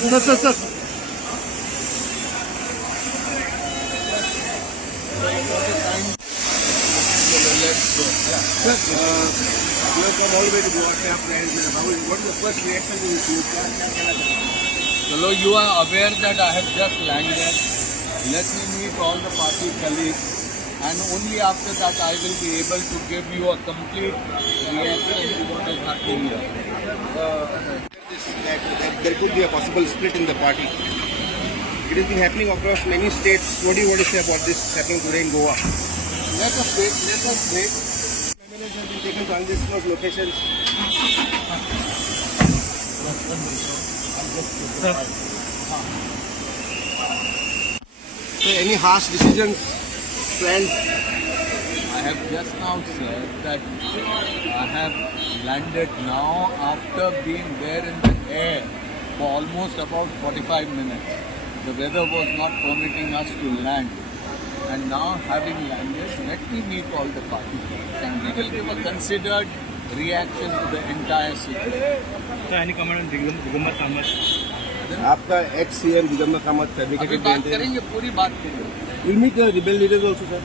Sir. Let's go. Sir, you have come all the way to Goa. What is the first reaction you received? Chalo, you are aware that I have just landed. Let me meet all the party colleagues, and only after that I will be able to give you a complete reaction to what is happening here. That there could be a possible split in the party. It has been happening across many states. What do you want to say about this happening today in Goa? Let us wait. Cameras have been taken to undisclosed locations. So any harsh decisions planned? I have just now said that I have landed now after being there in the air for almost about 45 minutes. The weather was not permitting us to land. And now having landed, let me meet all the parties and we will give a considered reaction to the entire situation. So, any comment on Digambar Kamath? आपका ex CM Digambar Kamat अभी fabricated बात content. करेंगे, पूरी बात करेंगे. You'll meet the rebel leaders also, sir,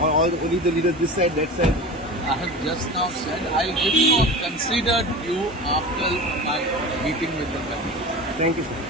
or all only the leaders this side, that side. I have just now said I'll give you a considered view after my meeting with the government. Thank you, sir.